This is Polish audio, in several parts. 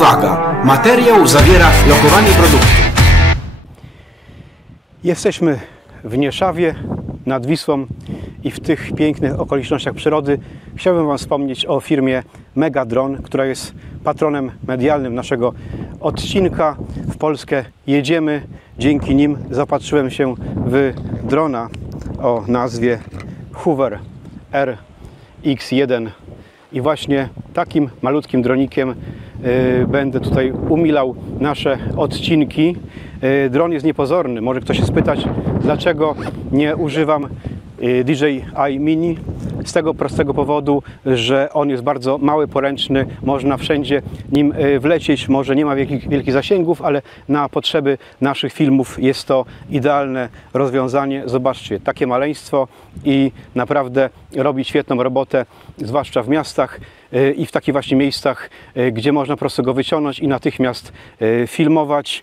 Uwaga! Materiał zawiera lokowanie produktu. Jesteśmy w Nieszawie nad Wisłą i w tych pięknych okolicznościach przyrody chciałbym Wam wspomnieć o firmie Megadron, która jest patronem medialnym naszego odcinka. W Polskę jedziemy. Dzięki nim zaopatrzyłem się w drona o nazwie Hoover RX1 i właśnie takim malutkim dronikiem będę tutaj umilał nasze odcinki. Dron jest niepozorny. Może ktoś się spytać, dlaczego nie używam DJI Mini. Z tego prostego powodu, że on jest bardzo mały, poręczny, można wszędzie nim wlecieć, może nie ma wielkich zasięgów, ale na potrzeby naszych filmów jest to idealne rozwiązanie. Zobaczcie, takie maleństwo i naprawdę robi świetną robotę, zwłaszcza w miastach i w takich właśnie miejscach, gdzie można po prostu go wyciągnąć i natychmiast filmować.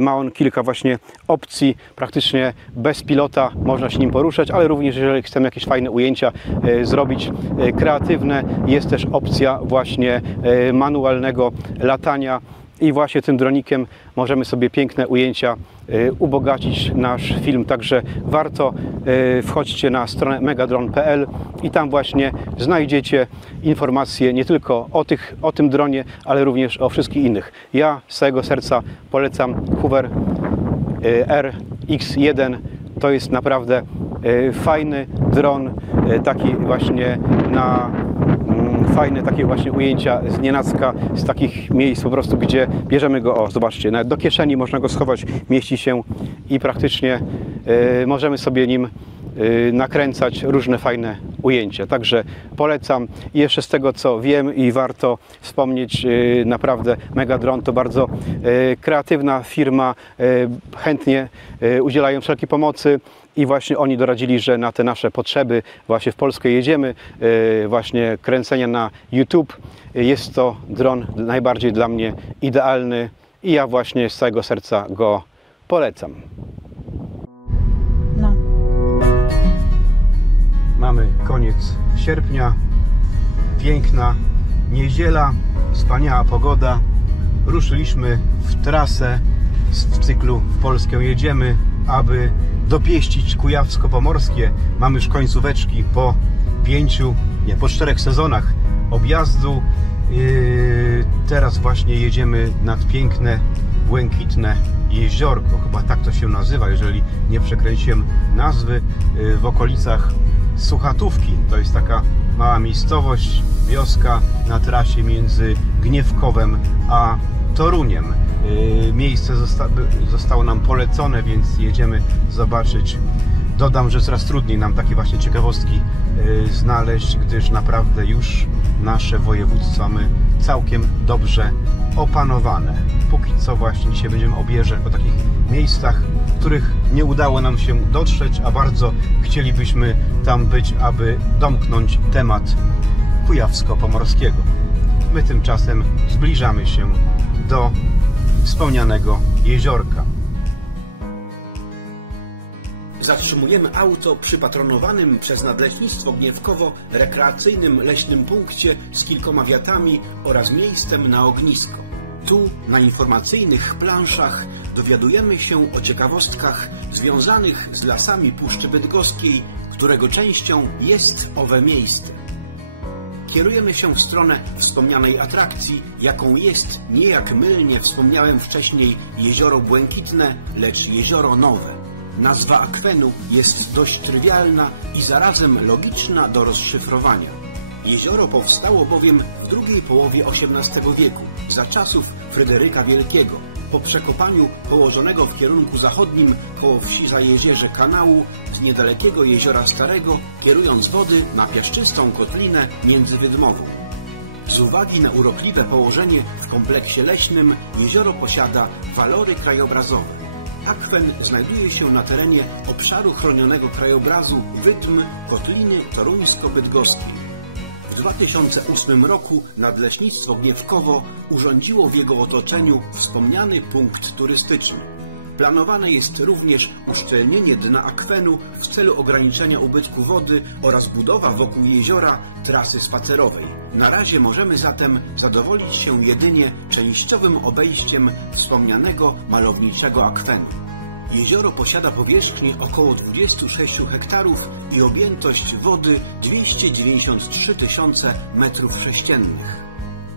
Ma on kilka właśnie opcji, praktycznie bez pilota można się nim poruszać, ale również jeżeli chcemy jakieś fajne ujęcia zrobić kreatywne, jest też opcja właśnie manualnego latania i właśnie tym dronikiem możemy sobie piękne ujęcia ubogacić nasz film. Także warto, wchodźcie na stronę megadron.pl i tam właśnie znajdziecie informacje nie tylko o tym dronie, ale również o wszystkich innych. Ja z całego serca polecam Hoover RX1. To jest naprawdę fajny dron, taki właśnie na fajne takie właśnie ujęcia z nienacka, z takich miejsc po prostu, gdzie bierzemy go, o zobaczcie, nawet do kieszeni można go schować, mieści się i praktycznie możemy sobie nim nakręcać różne fajne ujęcia. Także polecam. I jeszcze z tego, co wiem i warto wspomnieć, naprawdę Megadron to bardzo kreatywna firma, chętnie udzielają wszelkiej pomocy i właśnie oni doradzili, że na te nasze potrzeby właśnie w Polskę jedziemy, właśnie kręcenia na YouTube. Jest to dron najbardziej dla mnie idealny i ja właśnie z całego serca go polecam. Mamy koniec sierpnia, piękna niedziela, wspaniała pogoda. Ruszyliśmy w trasę w cyklu W Polskę jedziemy, aby dopieścić Kujawsko-Pomorskie. Mamy już końcóweczki po 4 sezonach objazdu. Teraz właśnie jedziemy nad piękne, błękitne jeziorko. Chyba tak to się nazywa, jeżeli nie przekręciłem nazwy, w okolicach Suchatówki. To jest taka mała miejscowość, wioska na trasie między Gniewkowem a Toruniem. Miejsce zostało nam polecone, więc jedziemy zobaczyć. Dodam, że coraz trudniej nam takie właśnie ciekawostki znaleźć, gdyż naprawdę już nasze województwa mamy całkiem dobrze opanowane. Póki co właśnie dzisiaj będziemy objeżdżać po takich miejscach, w których nie udało nam się dotrzeć, a bardzo chcielibyśmy tam być, aby domknąć temat Kujawsko-Pomorskiego. My tymczasem zbliżamy się do wspomnianego jeziorka. Zatrzymujemy auto przy patronowanym przez Nadleśnictwo Gniewkowo rekreacyjnym leśnym punkcie z kilkoma wiatami oraz miejscem na ognisko. Tu, na informacyjnych planszach, dowiadujemy się o ciekawostkach związanych z lasami Puszczy Bydgoskiej, którego częścią jest owe miejsce. Kierujemy się w stronę wspomnianej atrakcji, jaką jest, nie jak mylnie wspomniałem wcześniej, Jezioro Błękitne, lecz Jezioro Nowe. Nazwa akwenu jest dość trywialna i zarazem logiczna do rozszyfrowania. Jezioro powstało bowiem w drugiej połowie XVIII wieku, za czasów Fryderyka Wielkiego, po przekopaniu położonego w kierunku zachodnim koło wsi Zajezierze kanału z niedalekiego Jeziora Starego, kierując wody na piaszczystą kotlinę między Wydmową. Z uwagi na urokliwe położenie w kompleksie leśnym, jezioro posiada walory krajobrazowe. Akwen znajduje się na terenie obszaru chronionego krajobrazu Wydm Kotliny Toruńsko-Bydgoskiej. W 2008 roku Nadleśnictwo Gniewkowo urządziło w jego otoczeniu wspomniany punkt turystyczny. Planowane jest również uszczelnienie dna akwenu w celu ograniczenia ubytku wody oraz budowa wokół jeziora trasy spacerowej. Na razie możemy zatem zadowolić się jedynie częściowym obejściem wspomnianego malowniczego akwenu. Jezioro posiada powierzchnię około 26 hektarów i objętość wody 293 tysiące m3.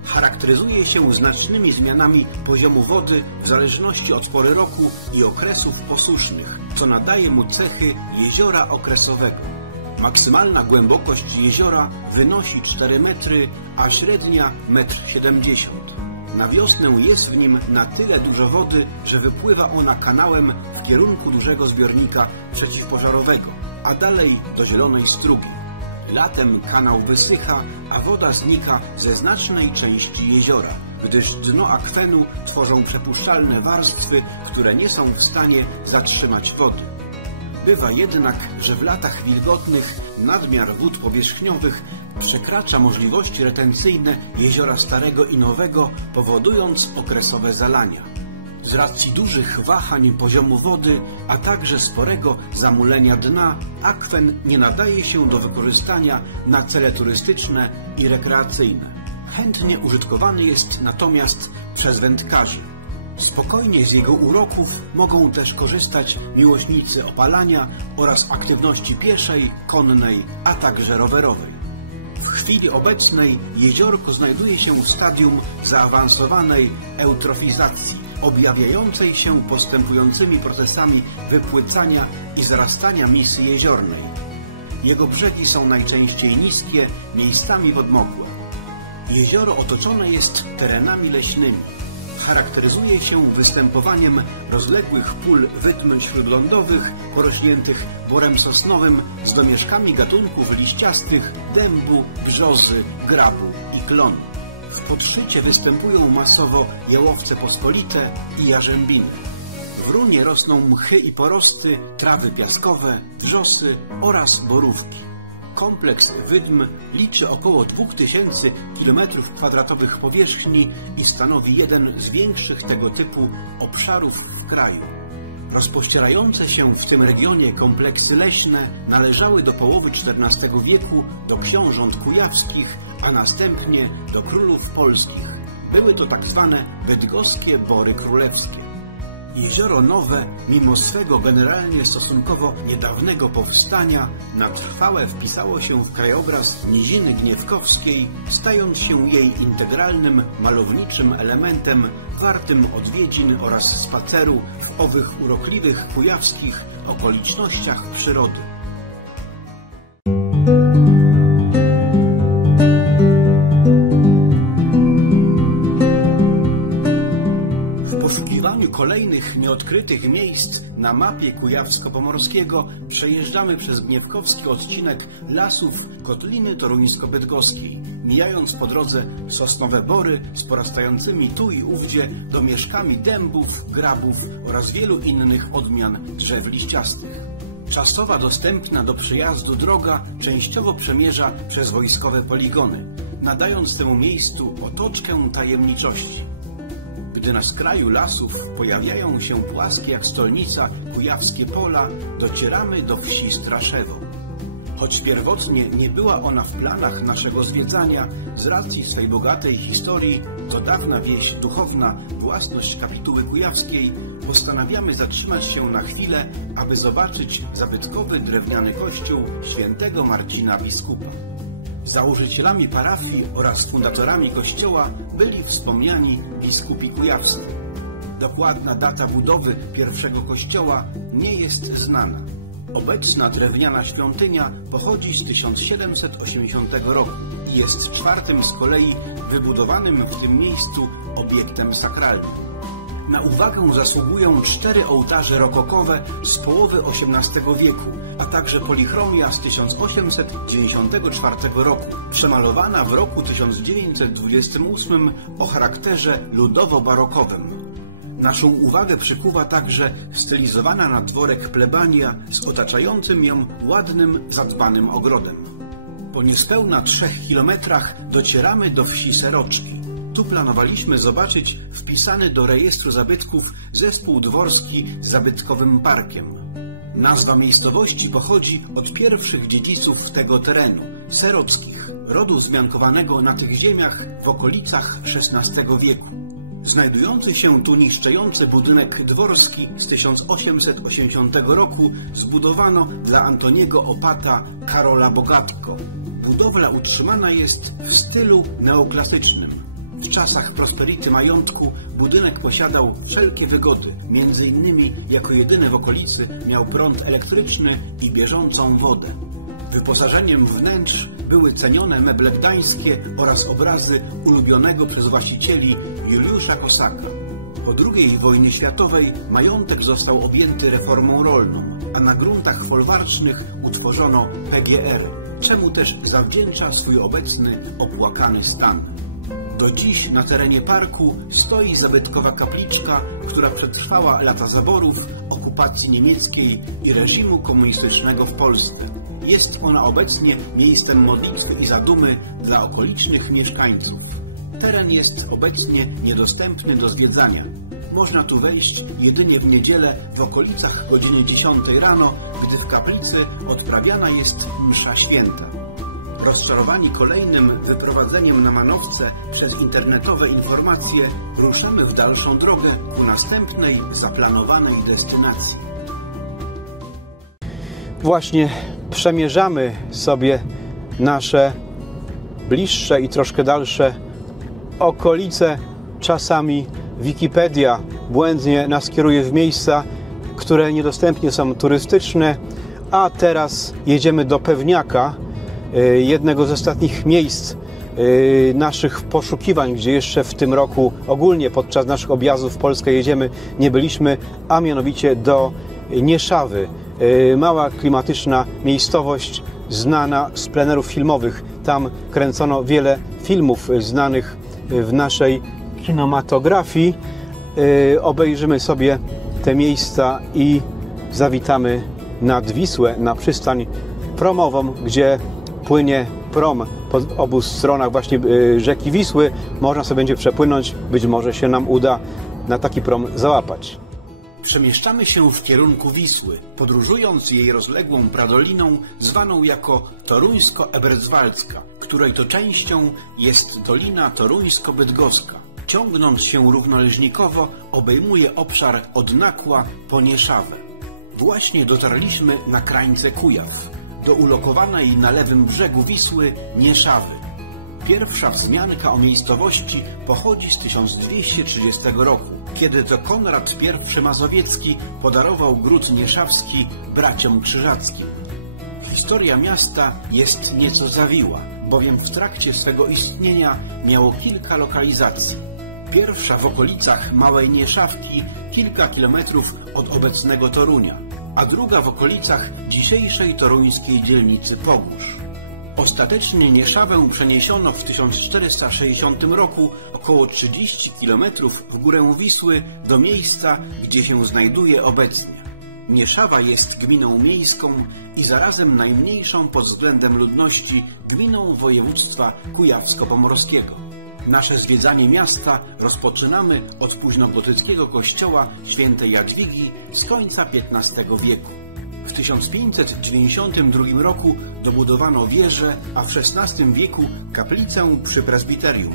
Charakteryzuje się znacznymi zmianami poziomu wody w zależności od pory roku i okresów posusznych, co nadaje mu cechy jeziora okresowego. Maksymalna głębokość jeziora wynosi 4 metry, a średnia 1,70 m. Na wiosnę jest w nim na tyle dużo wody, że wypływa ona kanałem w kierunku dużego zbiornika przeciwpożarowego, a dalej do Zielonej Strugi. Latem kanał wysycha, a woda znika ze znacznej części jeziora, gdyż dno akwenu tworzą przepuszczalne warstwy, które nie są w stanie zatrzymać wody. Bywa jednak, że w latach wilgotnych nadmiar wód powierzchniowych przekracza możliwości retencyjne jeziora Starego i Nowego, powodując okresowe zalania. Z racji dużych wahań poziomu wody, a także sporego zamulenia dna, akwen nie nadaje się do wykorzystania na cele turystyczne i rekreacyjne. Chętnie użytkowany jest natomiast przez wędkarzy. Spokojnie z jego uroków mogą też korzystać miłośnicy opalania oraz aktywności pieszej, konnej, a także rowerowej. W chwili obecnej jeziorko znajduje się w stadium zaawansowanej eutrofizacji, objawiającej się postępującymi procesami wypłycania i zarastania misy jeziornej. Jego brzegi są najczęściej niskie, miejscami podmokłe. Jezioro otoczone jest terenami leśnymi. Charakteryzuje się występowaniem rozległych pól wydm śródlądowych porośniętych borem sosnowym z domieszkami gatunków liściastych dębu, brzozy, grabu i klonu. W podszycie występują masowo jałowce pospolite i jarzębiny. W runie rosną mchy i porosty, trawy piaskowe, wrzosy oraz borówki. Kompleks wydm liczy około 2000 km² powierzchni i stanowi jeden z większych tego typu obszarów w kraju. Rozpościerające się w tym regionie kompleksy leśne należały do połowy XIV wieku do książąt kujawskich, a następnie do królów polskich. Były to tak zwane bydgoskie bory królewskie. Jezioro Nowe, mimo swego generalnie stosunkowo niedawnego powstania, na trwałe wpisało się w krajobraz Niziny Gniewkowskiej, stając się jej integralnym, malowniczym elementem, wartym odwiedzin oraz spaceru w owych urokliwych kujawskich okolicznościach przyrody. Kolejnych nieodkrytych miejsc na mapie Kujawsko-Pomorskiego przejeżdżamy przez gniewkowski odcinek lasów Kotliny Toruńsko-Bydgoskiej, mijając po drodze sosnowe bory z porastającymi tu i ówdzie domieszkami dębów, grabów oraz wielu innych odmian drzew liściastych. Czasowa dostępna do przejazdu droga częściowo przemierza przez wojskowe poligony, nadając temu miejscu otoczkę tajemniczości. Gdy na skraju lasów pojawiają się płaskie jak stolnica kujawskie pola, docieramy do wsi Straszewo. Choć pierwotnie nie była ona w planach naszego zwiedzania, z racji swej bogatej historii, to dawna wieś duchowna, własność kapituły kujawskiej, postanawiamy zatrzymać się na chwilę, aby zobaczyć zabytkowy drewniany kościół świętego Marcina Biskupa. Założycielami parafii oraz fundatorami kościoła byli wspomniani biskupi kujawscy. Dokładna data budowy pierwszego kościoła nie jest znana. Obecna drewniana świątynia pochodzi z 1780 roku i jest czwartym z kolei wybudowanym w tym miejscu obiektem sakralnym. Na uwagę zasługują 4 ołtarze rokokowe z połowy XVIII wieku, a także polichromia z 1894 roku, przemalowana w roku 1928 o charakterze ludowo-barokowym. Naszą uwagę przykuwa także stylizowana na dworek plebania z otaczającym ją ładnym, zadbanym ogrodem. Po niespełna 3 kilometrach docieramy do wsi Seroczki. Tu planowaliśmy zobaczyć wpisany do rejestru zabytków zespół dworski z zabytkowym parkiem. Nazwa miejscowości pochodzi od pierwszych dziedziców tego terenu, Serockich, rodu wzmiankowanego na tych ziemiach w okolicach XVI wieku. Znajdujący się tu niszczejący budynek dworski z 1880 roku zbudowano dla Antoniego Opata Karola Bogatko. Budowla utrzymana jest w stylu neoklasycznym. W czasach prosperity majątku budynek posiadał wszelkie wygody, m.in. jako jedyny w okolicy miał prąd elektryczny i bieżącą wodę. Wyposażeniem wnętrz były cenione meble gdańskie oraz obrazy ulubionego przez właścicieli Juliusza Kosaka. Po II wojnie światowej majątek został objęty reformą rolną, a na gruntach folwarcznych utworzono PGR, czemu też zawdzięcza swój obecny opłakany stan. Do dziś na terenie parku stoi zabytkowa kapliczka, która przetrwała lata zaborów, okupacji niemieckiej i reżimu komunistycznego w Polsce. Jest ona obecnie miejscem modlitwy i zadumy dla okolicznych mieszkańców. Teren jest obecnie niedostępny do zwiedzania. Można tu wejść jedynie w niedzielę w okolicach godziny 10 rano, gdy w kaplicy odprawiana jest msza święta. Rozczarowani kolejnym wyprowadzeniem na manowce przez internetowe informacje, ruszamy w dalszą drogę ku następnej zaplanowanej destynacji. Właśnie przemierzamy sobie nasze bliższe i troszkę dalsze okolice. Czasami Wikipedia błędnie nas kieruje w miejsca, które niedostępnie są turystyczne, a teraz jedziemy do Pewniaka, jednego z ostatnich miejsc naszych poszukiwań, gdzie jeszcze w tym roku ogólnie podczas naszych objazdów w Polskę nie byliśmy, a mianowicie do Nieszawy. Mała, klimatyczna miejscowość znana z plenerów filmowych. Tam kręcono wiele filmów znanych w naszej kinematografii. Obejrzymy sobie te miejsca i zawitamy nad Wisłę, na przystań promową, gdzie płynie prom po obu stronach właśnie rzeki Wisły. Można sobie będzie przepłynąć, być może się nam uda na taki prom załapać. Przemieszczamy się w kierunku Wisły, podróżując jej rozległą pradoliną zwaną jako Toruńsko-Eberswaldzka, której to częścią jest Dolina Toruńsko-Bydgoska. Ciągnąc się równoleżnikowo obejmuje obszar od Nakła po Nieszawę. Właśnie dotarliśmy na krańce Kujaw, do ulokowanej na lewym brzegu Wisły Nieszawy. Pierwsza wzmianka o miejscowości pochodzi z 1230 roku, kiedy to Konrad I Mazowiecki podarował gród nieszawski braciom Krzyżackim. Historia miasta jest nieco zawiła, bowiem w trakcie swego istnienia miało kilka lokalizacji. Pierwsza w okolicach Małej Nieszawki, kilka kilometrów od obecnego Torunia, a druga w okolicach dzisiejszej toruńskiej dzielnicy Pogórz. Ostatecznie Nieszawę przeniesiono w 1460 roku około 30 km w górę Wisły do miejsca, gdzie się znajduje obecnie. Nieszawa jest gminą miejską i zarazem najmniejszą pod względem ludności gminą województwa kujawsko-pomorskiego. Nasze zwiedzanie miasta rozpoczynamy od późnogotyckiego kościoła świętej Jadwigi z końca XV wieku. W 1592 roku dobudowano wieżę, a w XVI wieku kaplicę przy prezbiterium.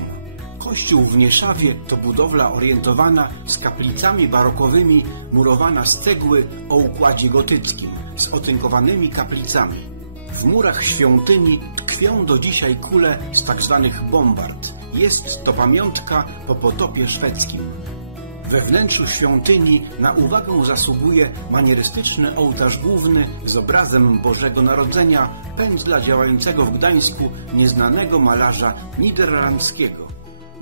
Kościół w Nieszawie to budowla orientowana z kaplicami barokowymi, murowana z cegły o układzie gotyckim, z otynkowanymi kaplicami. W murach świątyni tkwią do dzisiaj kule z tzw. bombard. Jest to pamiątka po potopie szwedzkim. We wnętrzu świątyni na uwagę zasługuje manierystyczny ołtarz główny z obrazem Bożego Narodzenia, pędzla działającego w Gdańsku nieznanego malarza niderlandzkiego.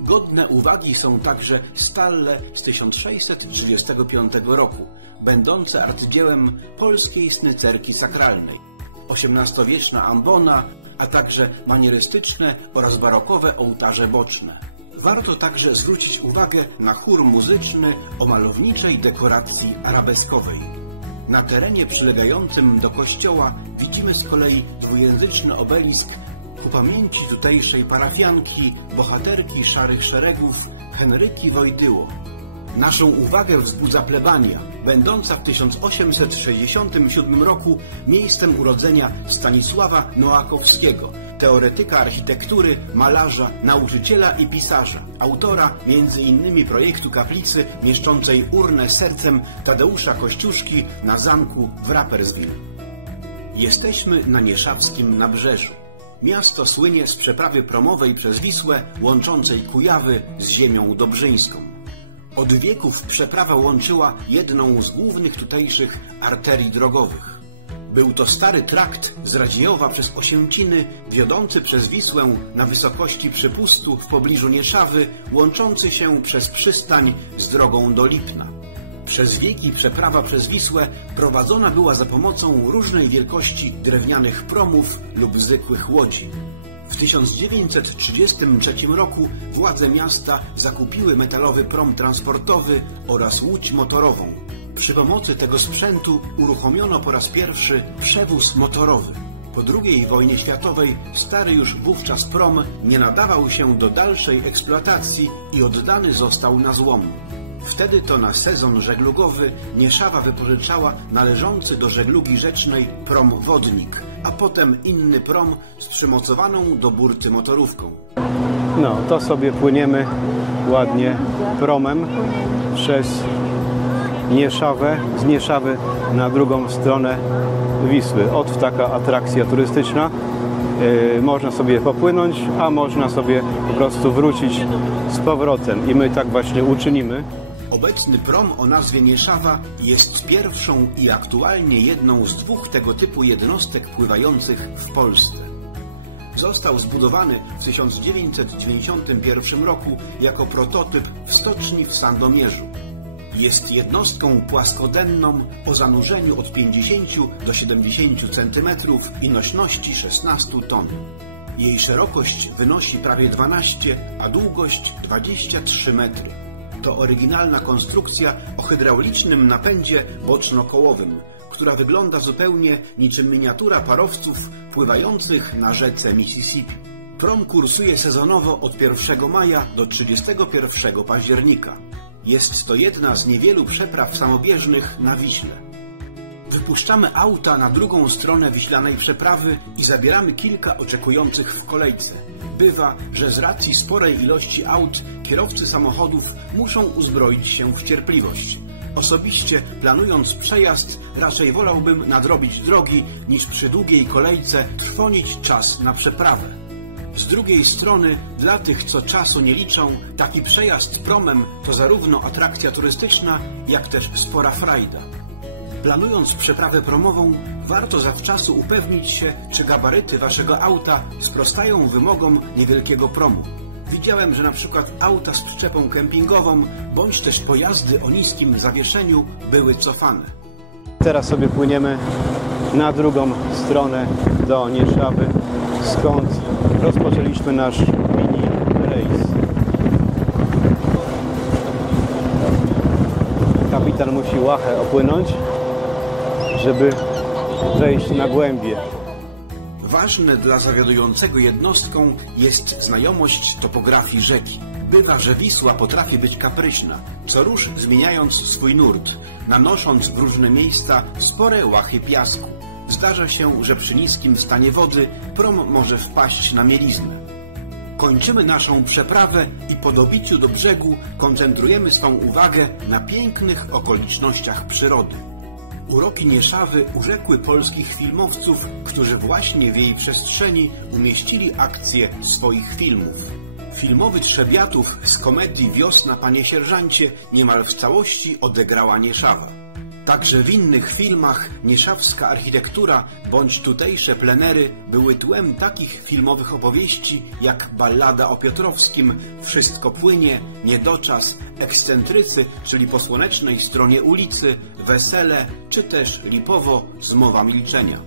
Godne uwagi są także stalle z 1635 roku, będące arcydziełem polskiej snycerki sakralnej, XVIII-wieczna ambona, a także manierystyczne oraz barokowe ołtarze boczne. Warto także zwrócić uwagę na chór muzyczny o malowniczej dekoracji arabeskowej. Na terenie przylegającym do kościoła widzimy z kolei dwujęzyczny obelisk ku pamięci tutejszej parafianki, bohaterki Szarych Szeregów, Henryki Wojdyło. Naszą uwagę wzbudza plebania, będąca w 1867 roku miejscem urodzenia Stanisława Noakowskiego, teoretyka architektury, malarza, nauczyciela i pisarza, autora m.in. projektu kaplicy mieszczącej urnę z sercem Tadeusza Kościuszki na zamku w Rapperswil. Jesteśmy na Nieszawskim Nabrzeżu. Miasto słynie z przeprawy promowej przez Wisłę łączącej Kujawy z ziemią dobrzyńską. Od wieków przeprawa łączyła jedną z głównych tutejszych arterii drogowych. Był to stary trakt z Radziejowa przez Osięciny, wiodący przez Wisłę na wysokości Przypustu w pobliżu Nieszawy, łączący się przez przystań z drogą do Lipna. Przez wieki przeprawa przez Wisłę prowadzona była za pomocą różnej wielkości drewnianych promów lub zwykłych łodzi. W 1933 roku władze miasta zakupiły metalowy prom transportowy oraz łódź motorową. Przy pomocy tego sprzętu uruchomiono po raz pierwszy przewóz motorowy. Po II wojnie światowej stary już wówczas prom nie nadawał się do dalszej eksploatacji i oddany został na złom. Wtedy to na sezon żeglugowy Nieszawa wypożyczała należący do żeglugi rzecznej prom Wodnik, a potem inny prom z przymocowaną do burty motorówką. No, to sobie płyniemy ładnie promem przez Nieszawę, z Nieszawy na drugą stronę Wisły. Ot taka atrakcja turystyczna. Można sobie popłynąć, a można sobie po prostu wrócić z powrotem i my tak właśnie uczynimy. Obecny prom o nazwie Nieszawa jest pierwszą i aktualnie jedną z dwóch tego typu jednostek pływających w Polsce. Został zbudowany w 1991 roku jako prototyp w stoczni w Sandomierzu. Jest jednostką płaskodenną o zanurzeniu od 50 do 70 cm i nośności 16 ton. Jej szerokość wynosi prawie 12, a długość 23 metry. To oryginalna konstrukcja o hydraulicznym napędzie boczno-kołowym, która wygląda zupełnie niczym miniatura parowców pływających na rzece Mississippi. Prom kursuje sezonowo od 1 maja do 31 października. Jest to jedna z niewielu przepraw samobieżnych na Wiśle. Wypuszczamy auta na drugą stronę wiślanej przeprawy i zabieramy kilka oczekujących w kolejce. Bywa, że z racji sporej ilości aut kierowcy samochodów muszą uzbroić się w cierpliwość. Osobiście, planując przejazd, raczej wolałbym nadrobić drogi, niż przy długiej kolejce trwonić czas na przeprawę. Z drugiej strony, dla tych, co czasu nie liczą, taki przejazd promem to zarówno atrakcja turystyczna, jak też spora frajda. Planując przeprawę promową, warto zawczasu upewnić się, czy gabaryty waszego auta sprostają wymogom niewielkiego promu. Widziałem, że na przykład auta z przyczepą kempingową, bądź też pojazdy o niskim zawieszeniu były cofane. Teraz sobie płyniemy na drugą stronę do Nieszawy, skąd rozpoczęliśmy nasz mini rejs. Kapitan musi łachę opłynąć, żeby wejść na głębie. Ważne dla zawiadującego jednostką jest znajomość topografii rzeki. Bywa, że Wisła potrafi być kapryśna, co rusz zmieniając swój nurt, nanosząc w różne miejsca spore łachy piasku. Zdarza się, że przy niskim stanie wody prom może wpaść na mieliznę. Kończymy naszą przeprawę i po dobiciu do brzegu koncentrujemy swą uwagę na pięknych okolicznościach przyrody. Uroki Nieszawy urzekły polskich filmowców, którzy właśnie w jej przestrzeni umieścili akcje swoich filmów. Filmowy Trzebiatów z komedii Wiosna, panie sierżancie niemal w całości odegrała Nieszawa. Także w innych filmach nieszawska architektura bądź tutejsze plenery były tłem takich filmowych opowieści jak Ballada o Piotrowskim, Wszystko płynie, Niedoczas, Ekscentrycy, czyli po słonecznej stronie ulicy, Wesele, czy też Lipowo, Zmowa milczenia.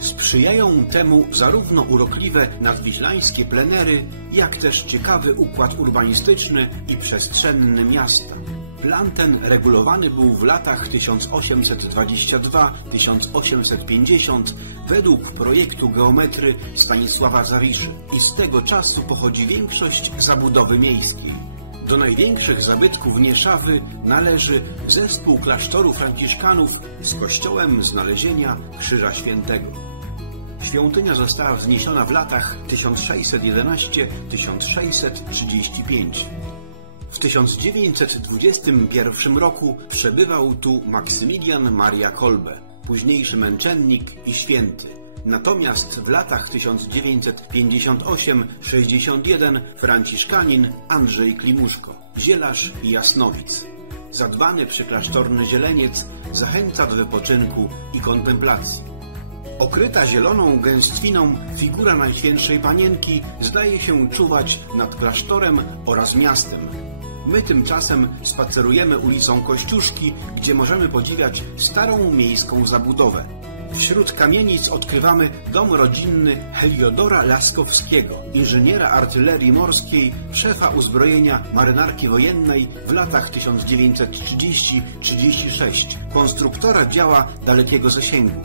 Sprzyjają temu zarówno urokliwe nadwiślańskie plenery, jak też ciekawy układ urbanistyczny i przestrzenny miasta. Plan ten regulowany był w latach 1822-1850 według projektu geometry Stanisława Zawiszy i z tego czasu pochodzi większość zabudowy miejskiej. Do największych zabytków Nieszawy należy zespół klasztoru franciszkanów z kościołem Znalezienia Krzyża Świętego. Świątynia została wzniesiona w latach 1611-1635. W 1921 roku przebywał tu Maksymilian Maria Kolbe, późniejszy męczennik i święty. Natomiast w latach 1958-61 franciszkanin Andrzej Klimuszko, zielarz i jasnowic. Zadbany przyklasztorny zieleniec zachęca do wypoczynku i kontemplacji. Okryta zieloną gęstwiną figura Najświętszej Panienki zdaje się czuwać nad klasztorem oraz miastem. My tymczasem spacerujemy ulicą Kościuszki, gdzie możemy podziwiać starą miejską zabudowę. Wśród kamienic odkrywamy dom rodzinny Heliodora Laskowskiego, inżyniera artylerii morskiej, szefa uzbrojenia marynarki wojennej w latach 1930-36, konstruktora działa dalekiego zasięgu.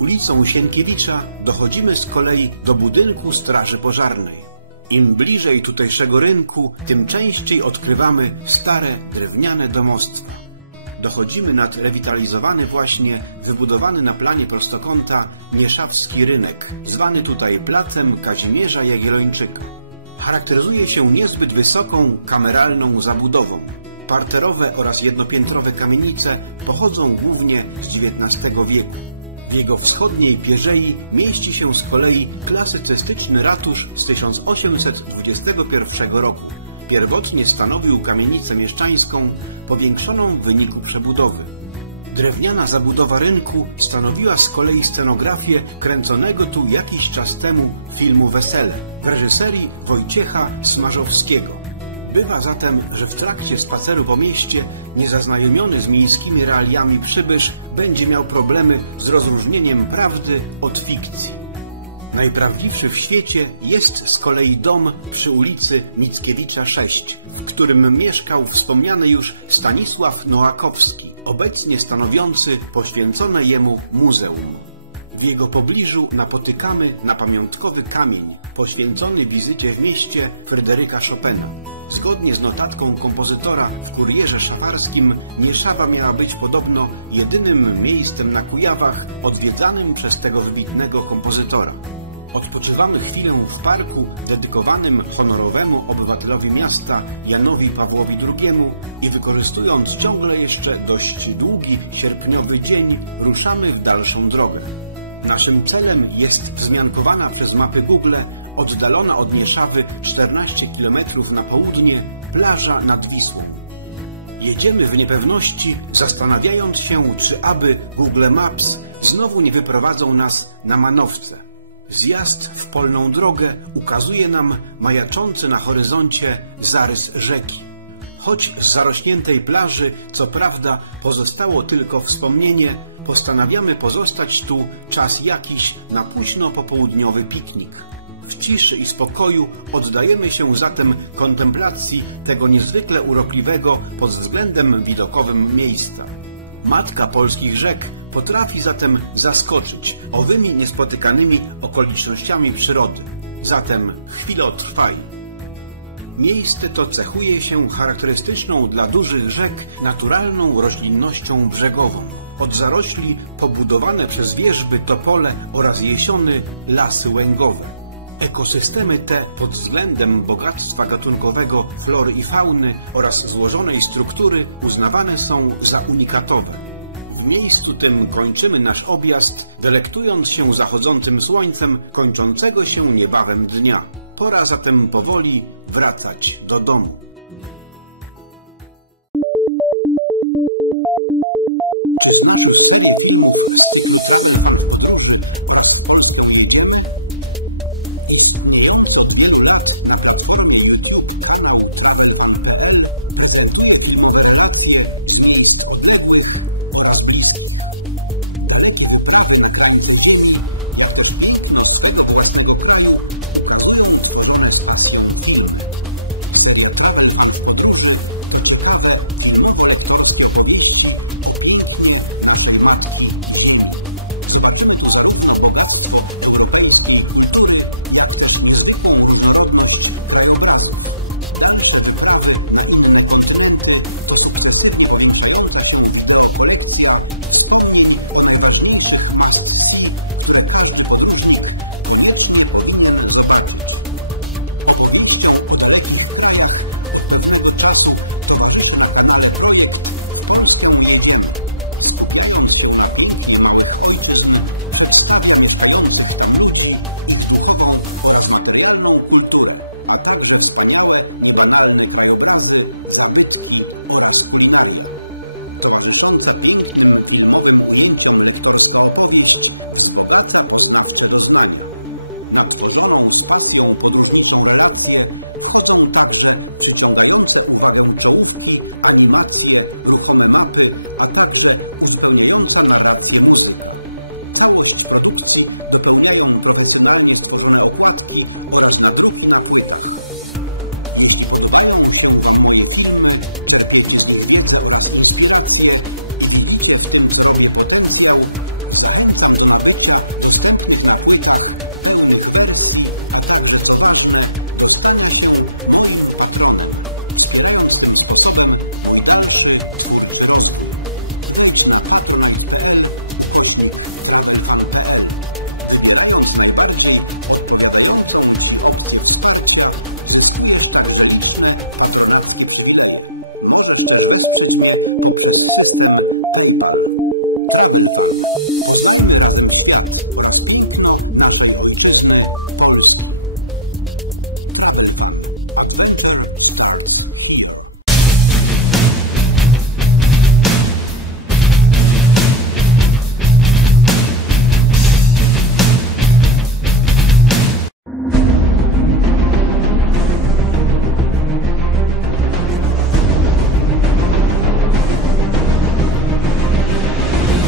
Ulicą Sienkiewicza dochodzimy z kolei do budynku Straży Pożarnej. Im bliżej tutejszego rynku, tym częściej odkrywamy stare, drewniane domostwa. Dochodzimy nad rewitalizowany właśnie, wybudowany na planie prostokąta Nieszawski Rynek, zwany tutaj Placem Kazimierza Jagiellończyka. Charakteryzuje się niezbyt wysoką, kameralną zabudową. Parterowe oraz jednopiętrowe kamienice pochodzą głównie z XIX wieku. W jego wschodniej pierzei mieści się z kolei klasycystyczny ratusz z 1821 roku. Pierwotnie stanowił kamienicę mieszczańską, powiększoną w wyniku przebudowy. Drewniana zabudowa rynku stanowiła z kolei scenografię kręconego tu jakiś czas temu filmu Wesele w reżyserii Wojciecha Smarzowskiego. Bywa zatem, że w trakcie spaceru po mieście niezaznajomiony z miejskimi realiami przybysz będzie miał problemy z rozróżnieniem prawdy od fikcji. Najprawdziwszy w świecie jest z kolei dom przy ulicy Mickiewicza 6, w którym mieszkał wspomniany już Stanisław Noakowski, obecnie stanowiący poświęcone jemu muzeum. W jego pobliżu napotykamy na pamiątkowy kamień poświęcony wizycie w mieście Fryderyka Chopina. Zgodnie z notatką kompozytora w Kurierze Szafarskim, Nieszawa miała być podobno jedynym miejscem na Kujawach odwiedzanym przez tego wybitnego kompozytora. Odpoczywamy chwilę w parku dedykowanym honorowemu obywatelowi miasta Janowi Pawłowi II i wykorzystując ciągle jeszcze dość długi sierpniowy dzień, ruszamy w dalszą drogę. Naszym celem jest wzmiankowana przez mapy Google, oddalona od Nieszawy 14 km na południe, plaża nad Wisłą. Jedziemy w niepewności, zastanawiając się, czy aby Google Maps znowu nie wyprowadzą nas na manowce. Zjazd w polną drogę ukazuje nam majaczący na horyzoncie zarys rzeki. Choć z zarośniętej plaży, co prawda, pozostało tylko wspomnienie, postanawiamy pozostać tu czas jakiś na późno popołudniowy piknik. W ciszy i spokoju oddajemy się zatem kontemplacji tego niezwykle urokliwego pod względem widokowym miejsca. Matka polskich rzek potrafi zatem zaskoczyć owymi niespotykanymi okolicznościami przyrody. Zatem chwilotrwaj. Miejsce to cechuje się charakterystyczną dla dużych rzek naturalną roślinnością brzegową. Od zarośli pobudowane przez wierzby, topole oraz jesiony lasy łęgowe. Ekosystemy te pod względem bogactwa gatunkowego, flory i fauny oraz złożonej struktury uznawane są za unikatowe. W miejscu tym kończymy nasz objazd, delektując się zachodzącym słońcem kończącego się niebawem dnia. Pora zatem powoli wracać do domu.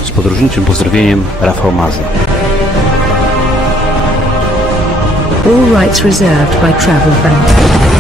Z podróżniczym pozdrowieniem, Rafał Maza. All rights reserved by Travel Bank.